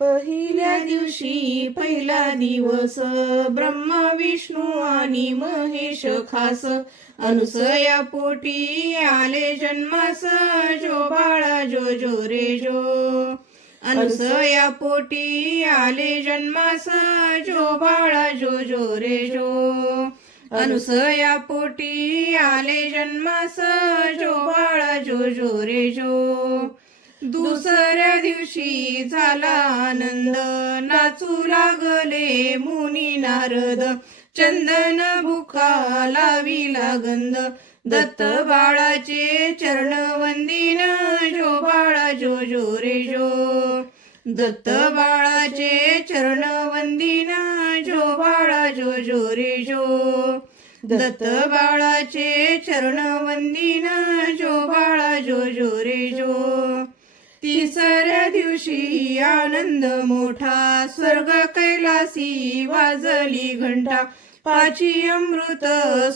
पहिल्या दिवशी पहिला दिवस ब्रह्मा विष्णू आणि महेश खास अनुसया पोटी आले जन्मास जो बाळा जो जो रे जो अनुसया पोटी आले जन्मास जो बाळा जो जो रे जो अनुसया पोटी आले जन्मास जो बाळा जो जो रे जो दुसऱ्या दिवशी झाला आनंद नाचू लागले मुनी नारद चंदन बुका लाविला गंध दत्त बाळाचे चरण वंदिन जो बाळा जो जो रे जो दत्त बाळाचे चरण वंदिन जो बाळा जो जो रे जो दत्त बाळाचे चरण वंदिन जो बाळा जो जो रे जो तिसऱ्या दिवशी आनंद मोठा स्वर्ग कैलासी वाजली घंटा पाची अमृत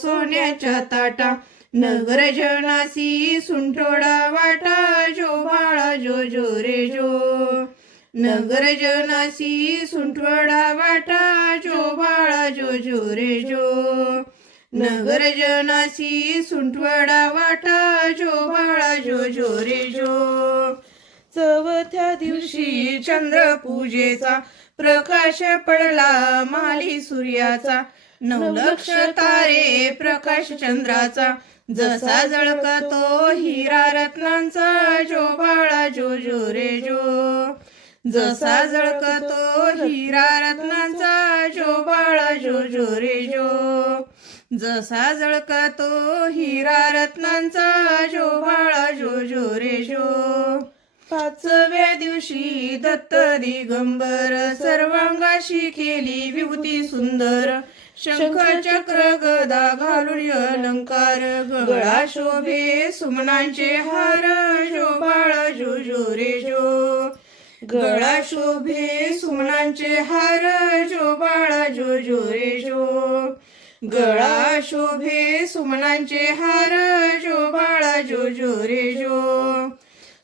सोन्याच्या ताटा नगर जनासी सुंठोडा वाटा जो बाळा जो जो रे जो नगर जनासी सुंठोडा वाटा जो बाळा जो जो रे जो नगर जनासी सुंठवडा वाटा जो बाळा जो जो रे जो चौथ्या दिवशी चंद्र पूजेचा प्रकाश पडला माली सूर्याचा नवलक्ष तारे प्रकाश चंद्राचा जसा जळकतो हिरा रत्नांचा जो बाळा जो जो रे जो जसा जळकतो हिरा रत्नांचा जो बाळा जो जो रे जो जसा जळकतो हिरा रत्नांचा जो बाळा जो जो रे जो पाचव्या दिवशी दत्त दिगंबर सर्वांगाशी केली विभूती सुंदर शंख चक्र गदा घालून अलंकार गळा शोभे सुमनांचे हार जो बाळा जो जो रे जो गळा शोभे सुमनांचे हार जो बाळा जो जो रे जो गळा शोभे सुमनांचे हार जो बाळा जो जो रे जो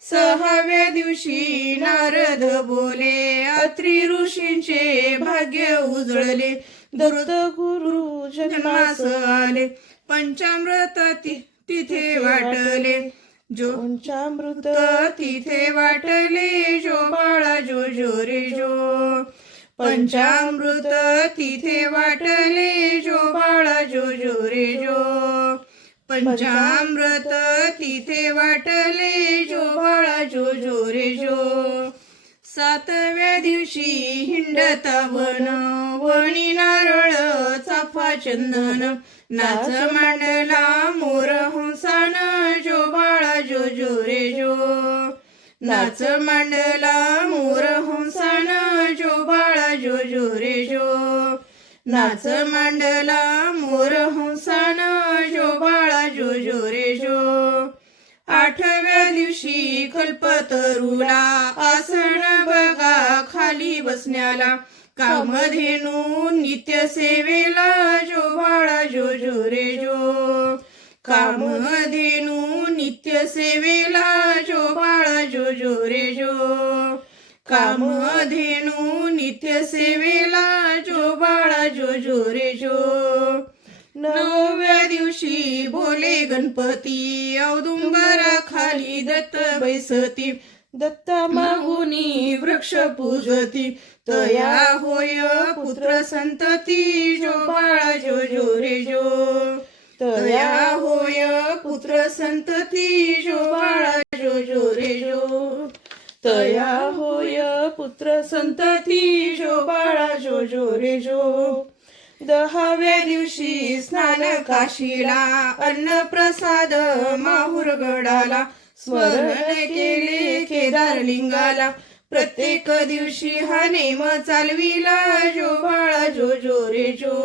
सहाव्या दिवशी नारद बोले अत्री ऋषींचे भाग्य उजळले दत्त गुरु जन्मास आले पंचामृत तिथे वाटले जो पंचामृत तिथे वाटले जो बाळा जो जो रे जो पंचामृत तिथे वाटले जो बाळा जो जो रे जो पंचामृत तिथे वाटले जो बाळा जो जो रे जो सातव्या दिवशी हिंडत वन वणी नारळ चाफा चंदन नाच मांडला मोर हंसान जो बाळा जो जो रे जो नाच मांडला मोर हंसान जो बाळा जो जो रे जो नाच मांडला मोर हंसान जो बाळा जो जो रे जो आठव्या दिवशी कल्पतरूला आसन बघा खाली बसण्याला कामधेनू नित्य सेवेला जो बाळा जो जो रे जो कामधेनू नित्य सेवेला जो बाळा जो जो रे जो कामधेनू नित्य सेवेला जो बाळा जो जो रे जो नवव्या दिवशी बोले गणपती औदुंबरा खाली दत्त बैसती दत्ता मागुनी वृक्ष पूजती तया होय पुत्र संतती जो बाळा जो जो रे जो तया होय पुत्र संतती जो बाळा जो जो रे जो तया होय पुत्र संतती जो बाळा जो जो रे जो दहाव्या दिवशी स्नान काशीला अन्न प्रसाद माहुरगडाला स्मरण केले केदार लिंगाला प्रत्येक दिवशी हा नेम चालविला जो बाळा जो जो रे जो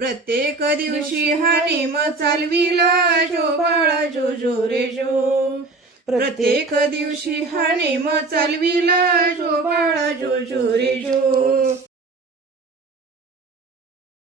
प्रत्येक दिवशी हा नेम चालविला जो बाळा जो जो रे जो प्रत्येक दिवशी हा नेम चालविला जो बाळा जो जो रे जो